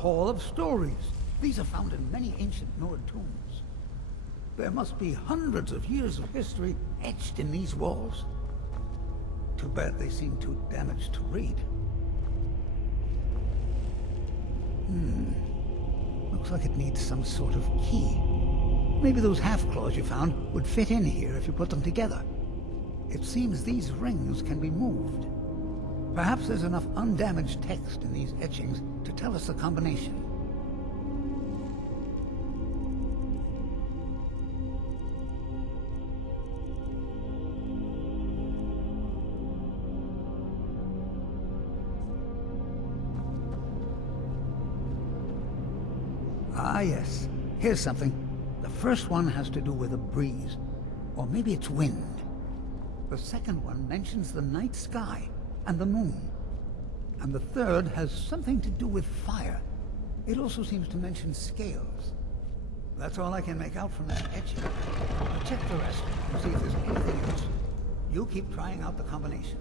Hall of Stories. These are found in many ancient Nord tombs. There must be hundreds of years of history etched in these walls. Too bad they seem too damaged to read. Looks like it needs some sort of key. Maybe those half-claws you found would fit in here if you put them together. It seems these rings can be moved. Perhaps there's enough undamaged text in these etchings to tell us the combination. Ah, yes. Here's something. The first one has to do with a breeze. Or maybe it's wind. The second one mentions the night sky and the moon. And the third has something to do with fire. It also seems to mention scales. That's all I can make out from this etching. I'll check the rest and see if there's anything else. You keep trying out the combination.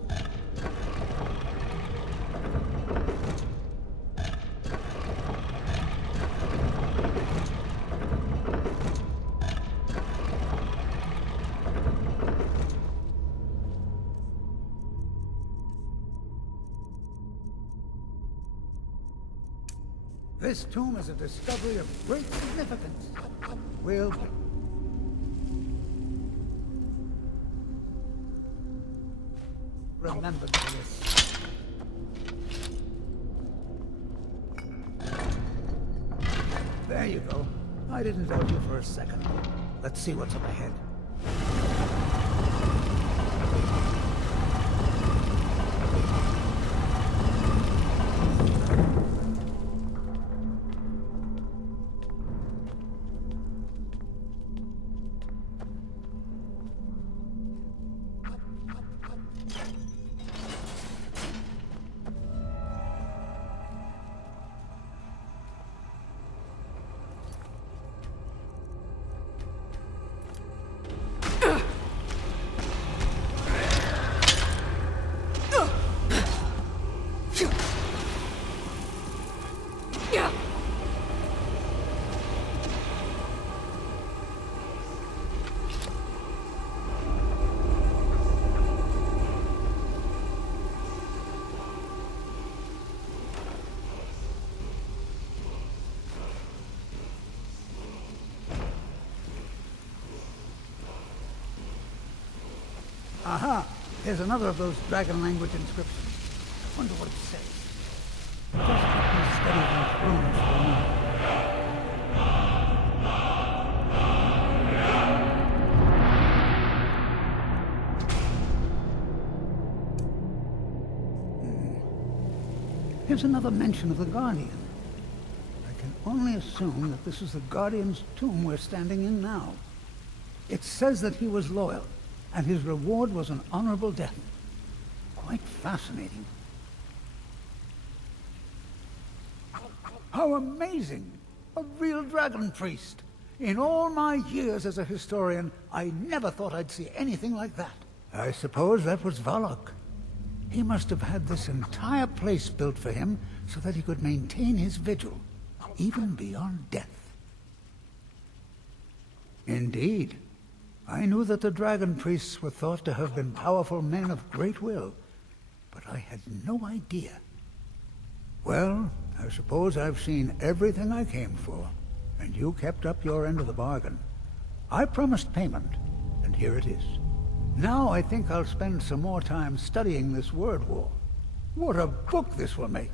This tomb is a discovery of great significance. We'll... remember this. There you go. I didn't doubt you for a second. Let's see what's up ahead. Aha! Here's another of those dragon language inscriptions. Wonder what it says. Just let me study these runes for a moment. Here's another mention of the Guardian. I can only assume that this is the Guardian's tomb we're standing in now. It says that he was loyal, and his reward was an honorable death. Quite fascinating. How amazing! A real dragon priest! In all my years as a historian, I never thought I'd see anything like that. I suppose that was Valak. He must have had this entire place built for him so that he could maintain his vigil, even beyond death. Indeed. I knew that the dragon priests were thought to have been powerful men of great will, but I had no idea. Well, I suppose I've seen everything I came for, and you kept up your end of the bargain. I promised payment, and here it is. Now I think I'll spend some more time studying this word war. What a book this will make!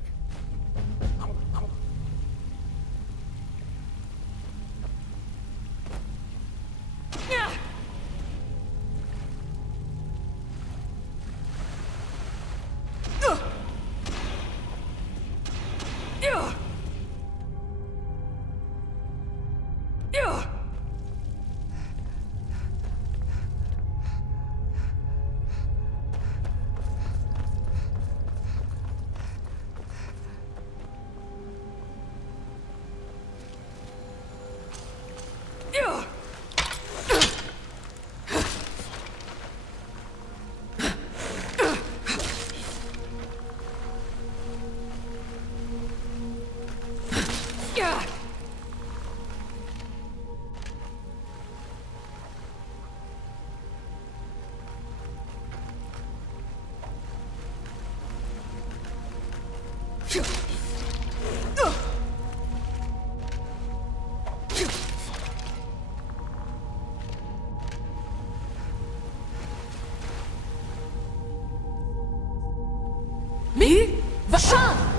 Me? Vashan!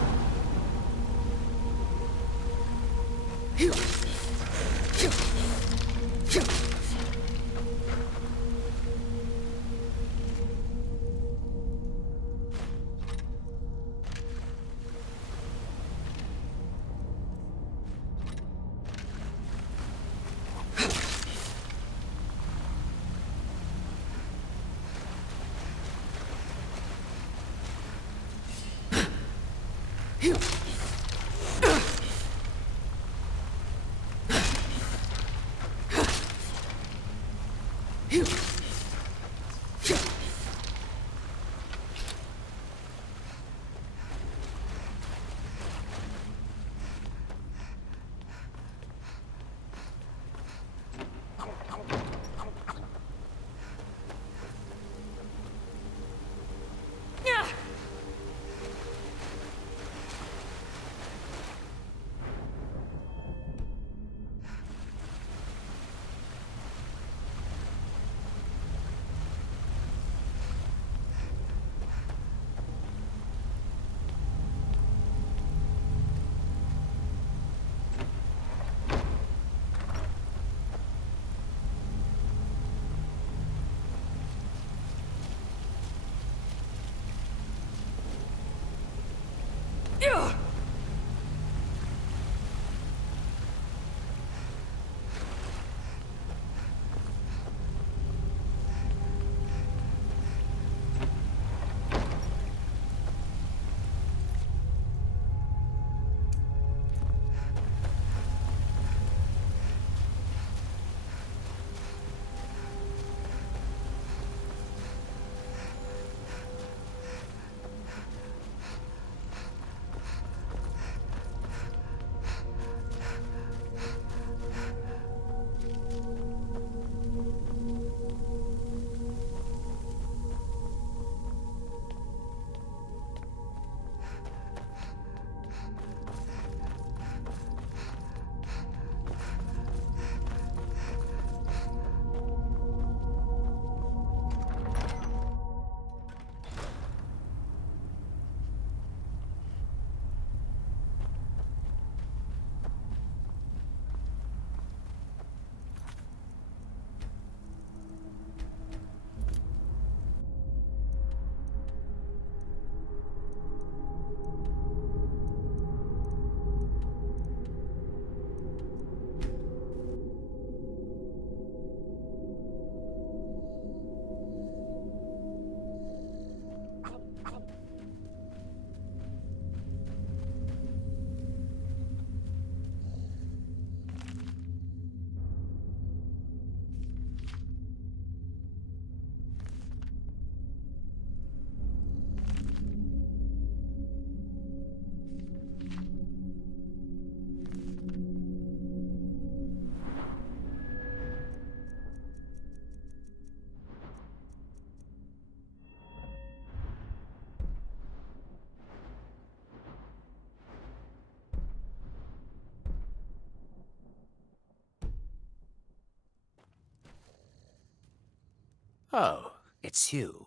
Oh, it's you.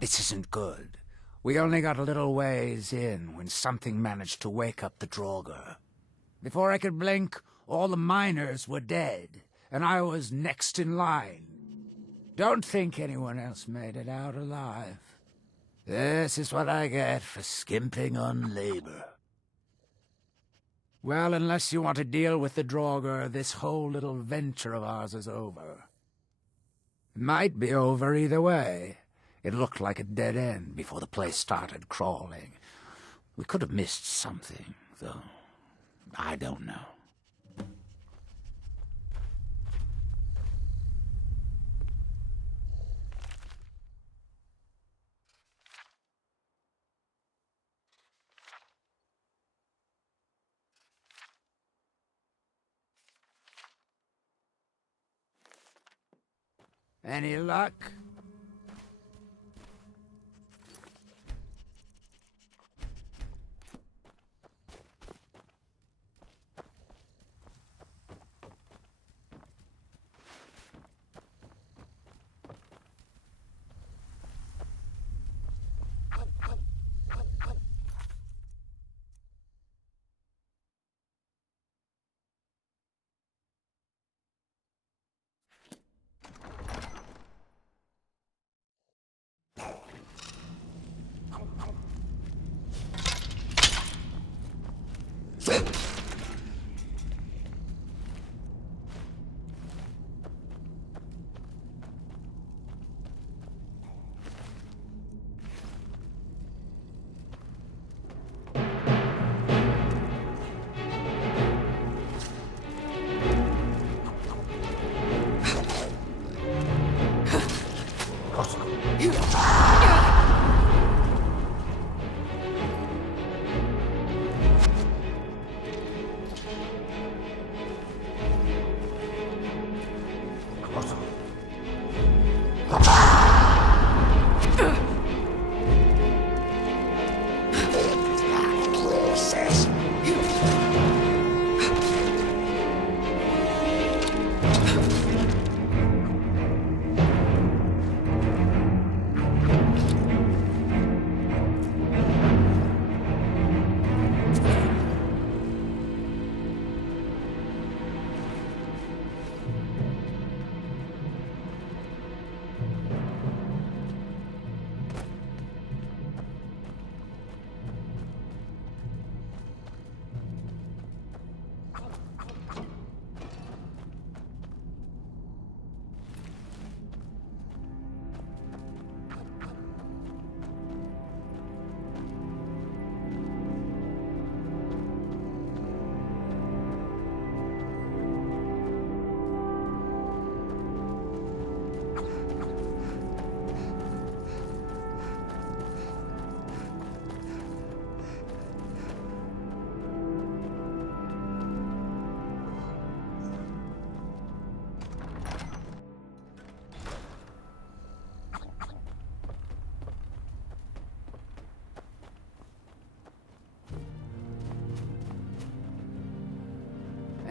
This isn't good. We only got a little ways in when something managed to wake up the Draugr. Before I could blink, all the miners were dead, and I was next in line. Don't think anyone else made it out alive. This is what I get for skimping on labor. Well, unless you want to deal with the Draugr, this whole little venture of ours is over. Might be over either way. It looked like a dead end before the place started crawling. We could have missed something, though. I don't know. Any luck?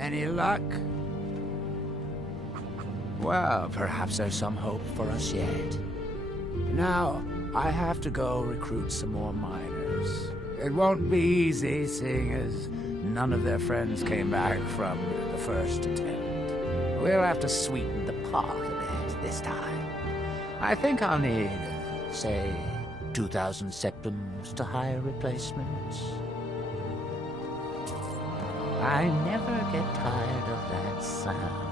Any luck? Well, perhaps there's some hope for us yet. Now, I have to go recruit some more miners. It won't be easy, seeing as none of their friends came back from the first attempt. We'll have to sweeten the pot a bit this time. I think I'll need, say, 2,000 septums to hire replacements. I never get tired of that sound.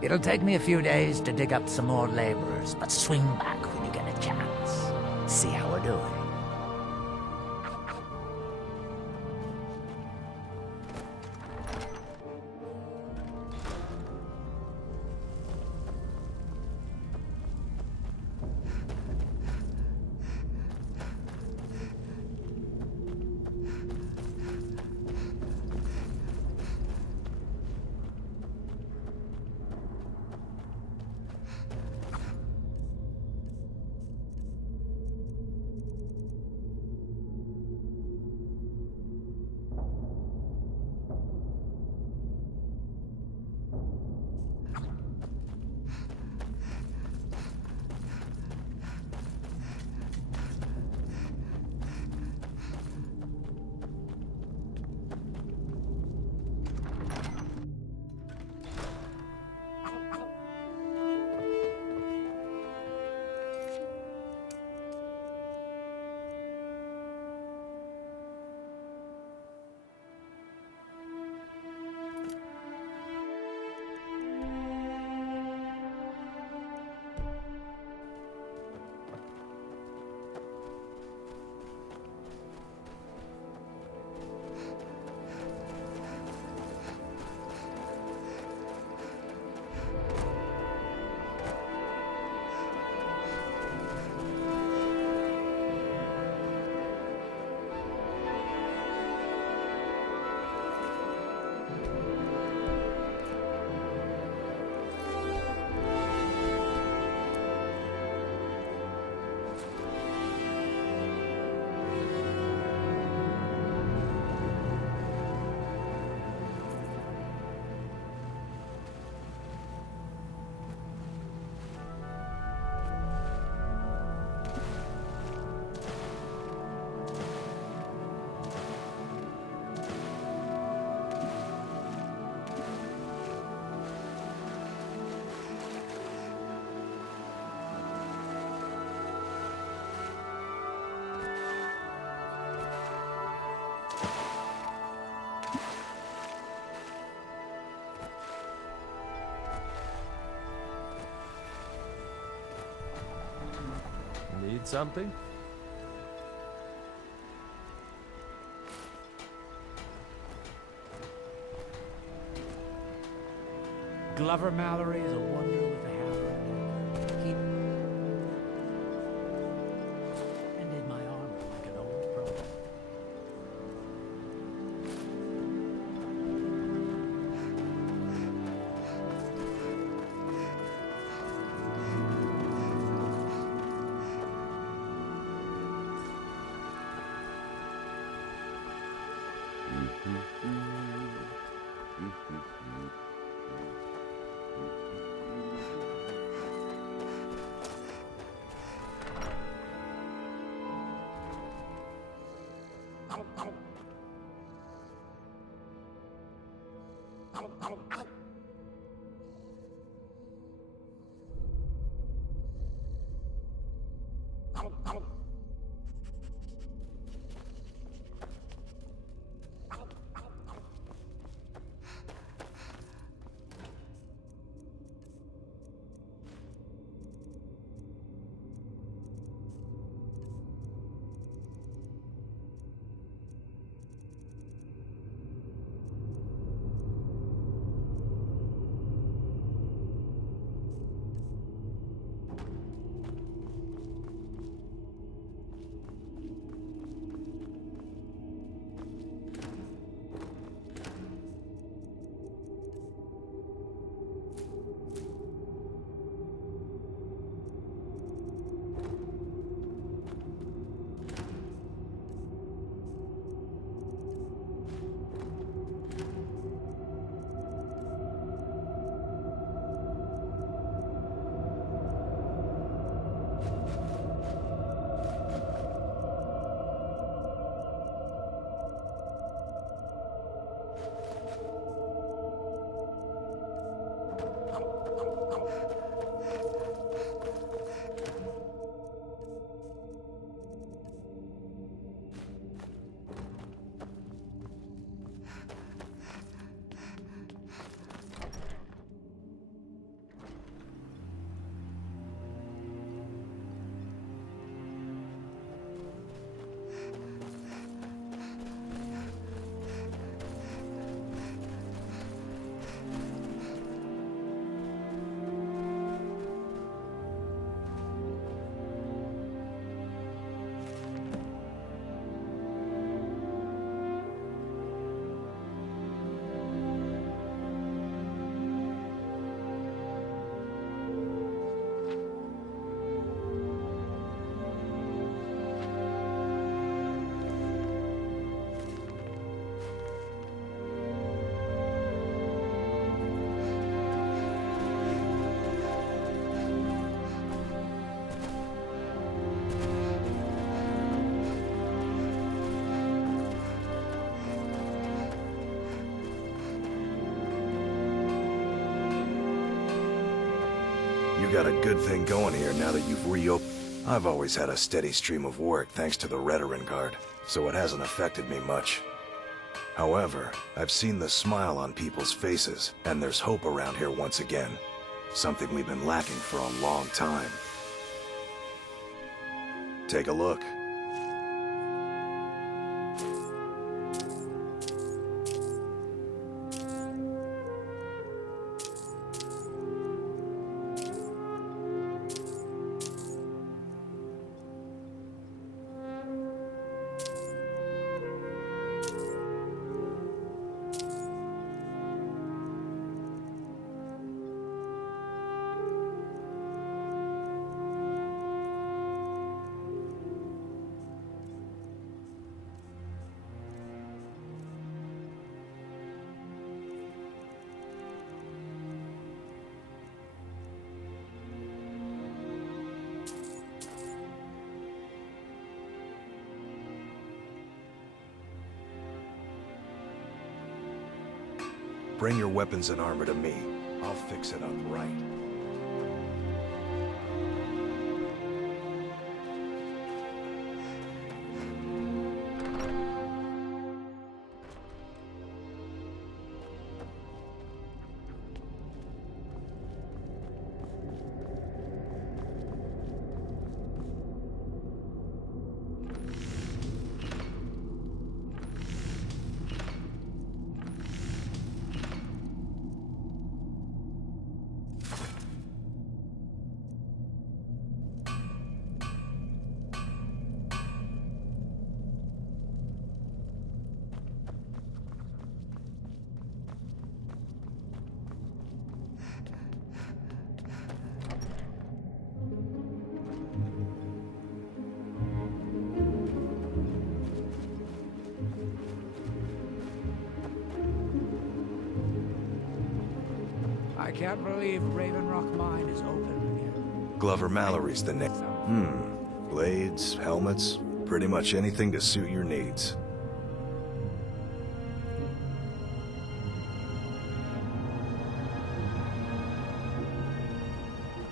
It'll take me a few days to dig up some more laborers, but swing back when you get a chance. See how we're doing. Need something? Glover Mallory is a wonder with a hammer. Keep... and did my armor like an old pro. You got a good thing going here now that you've reopened. I've always had a steady stream of work thanks to the Redoran Guard, so it hasn't affected me much. However, I've seen the smile on people's faces, and there's hope around here once again. Something we've been lacking for a long time. Take a look. Bring your weapons and armor to me. I'll fix it up right. I can't believe Raven Rock Mine is open again. Glover Mallory's the name. Blades, helmets, pretty much anything to suit your needs.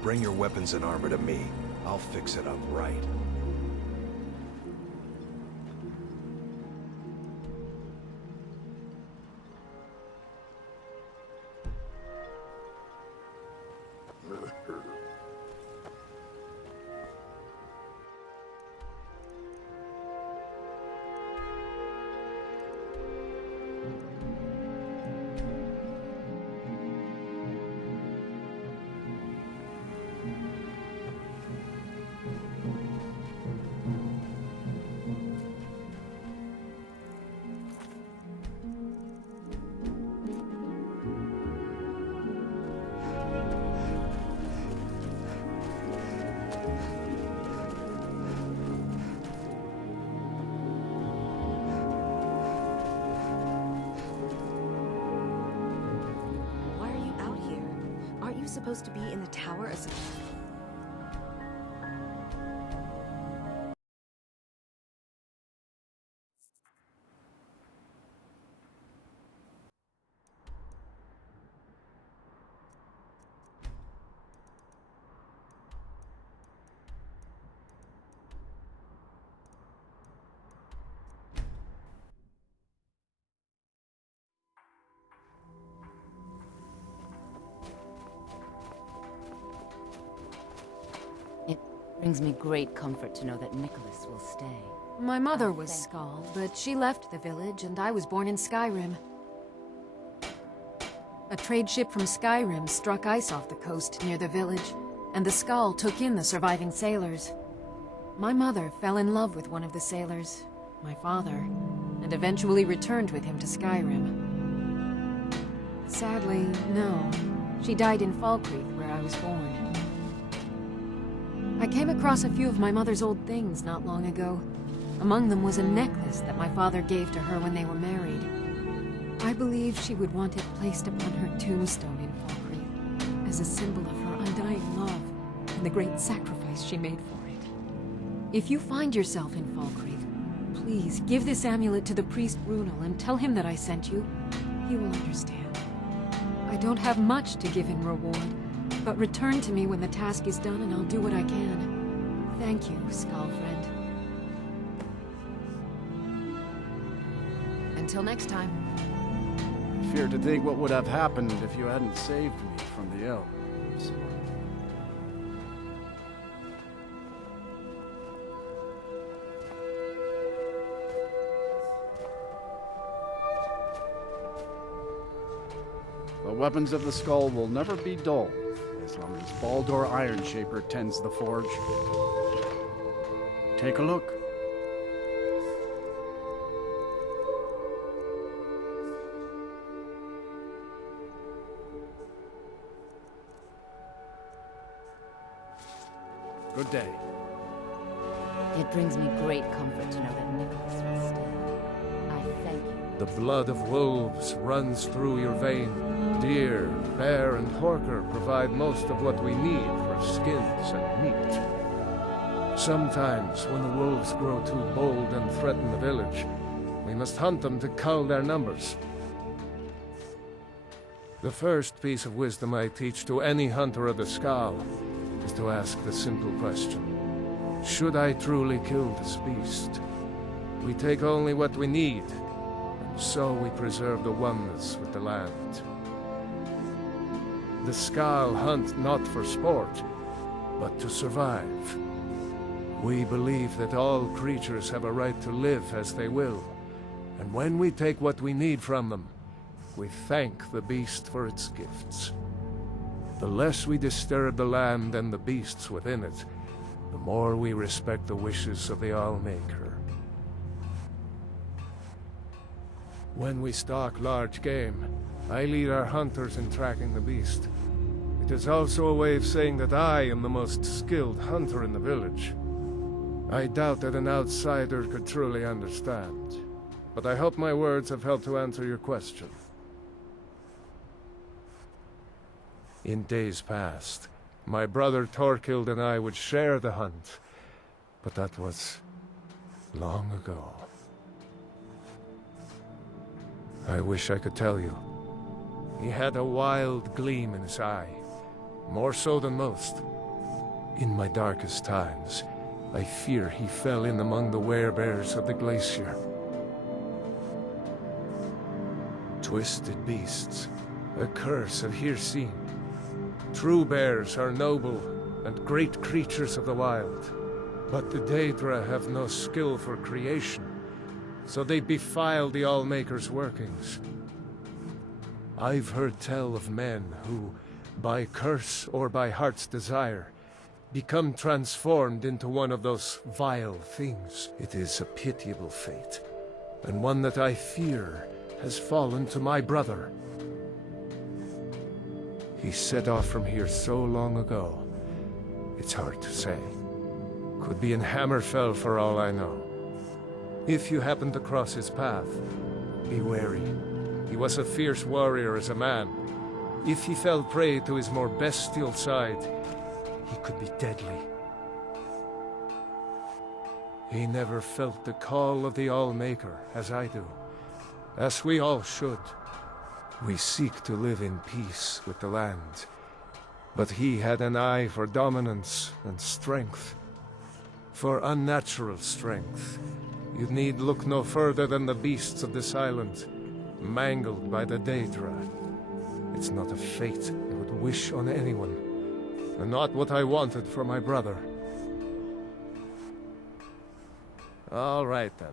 Bring your weapons and armor to me. I'll fix it up right. Supposed to be in the tower as Brings me great comfort to know that Nicholas will stay. My mother was Skull, but she left the village and I was born in Skyrim. A trade ship from Skyrim struck ice off the coast near the village, and the Skull took in the surviving sailors. My mother fell in love with one of the sailors, my father, and eventually returned with him to Skyrim. Sadly, no. She died in Falkreath, where I was born. I came across a few of my mother's old things not long ago. Among them was a necklace that my father gave to her when they were married. I believe she would want it placed upon her tombstone in Falkreath, as a symbol of her undying love and the great sacrifice she made for it. If you find yourself in Falkreath, please give this amulet to the priest Runel and tell him that I sent you. He will understand. I don't have much to give in reward, but return to me when the task is done and I'll do what I can. Thank you, Skull friend. Until next time. I fear to think what would have happened if you hadn't saved me from the elves. The weapons of the Skull will never be dull, as long as Baldur Ironshaper tends the forge. Take a look. Good day. It brings me great comfort to know that Nicholas will stay. I thank you. The blood of wolves runs through your vein. Deer, bear, and horker provide most of what we need for skins and meat. Sometimes, when the wolves grow too bold and threaten the village, we must hunt them to cull their numbers. The first piece of wisdom I teach to any hunter of the Skull is to ask the simple question: should I truly kill this beast? We take only what we need, and so we preserve the oneness with the land. The Skull hunt not for sport, but to survive. We believe that all creatures have a right to live as they will, and when we take what we need from them, we thank the beast for its gifts. The less we disturb the land and the beasts within it, the more we respect the wishes of the All-Maker. When we stalk large game, I lead our hunters in tracking the beast. It is also a way of saying that I am the most skilled hunter in the village. I doubt that an outsider could truly understand, but I hope my words have helped to answer your question. In days past, my brother Torkild and I would share the hunt, but that was long ago. I wish I could tell you. He had a wild gleam in his eye, more so than most. In my darkest times, I fear he fell in among the werebears of the glacier. Twisted beasts, a curse of here seen. True bears are noble and great creatures of the wild, but the Daedra have no skill for creation, so they defile the All-Maker's workings. I've heard tell of men who, by curse or by heart's desire, become transformed into one of those vile things. It is a pitiable fate, and one that I fear has fallen to my brother. He set off from here so long ago, it's hard to say. Could be in Hammerfell for all I know. If you happen to cross his path, be wary. He was a fierce warrior as a man. If he fell prey to his more bestial side, he could be deadly. He never felt the call of the All-Maker, as I do. As we all should. We seek to live in peace with the land. But he had an eye for dominance and strength. For unnatural strength, you need look no further than the beasts of this island, mangled by the Daedra. It's not a fate I would wish on anyone, and not what I wanted for my brother. All right, then.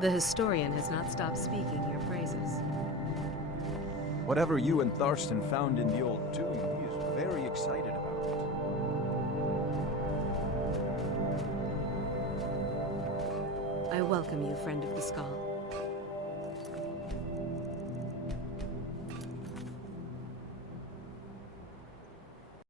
The historian has not stopped speaking your praises. Whatever you and Tharston found in the old tomb, he is very excited about it. I welcome you, friend of the skull.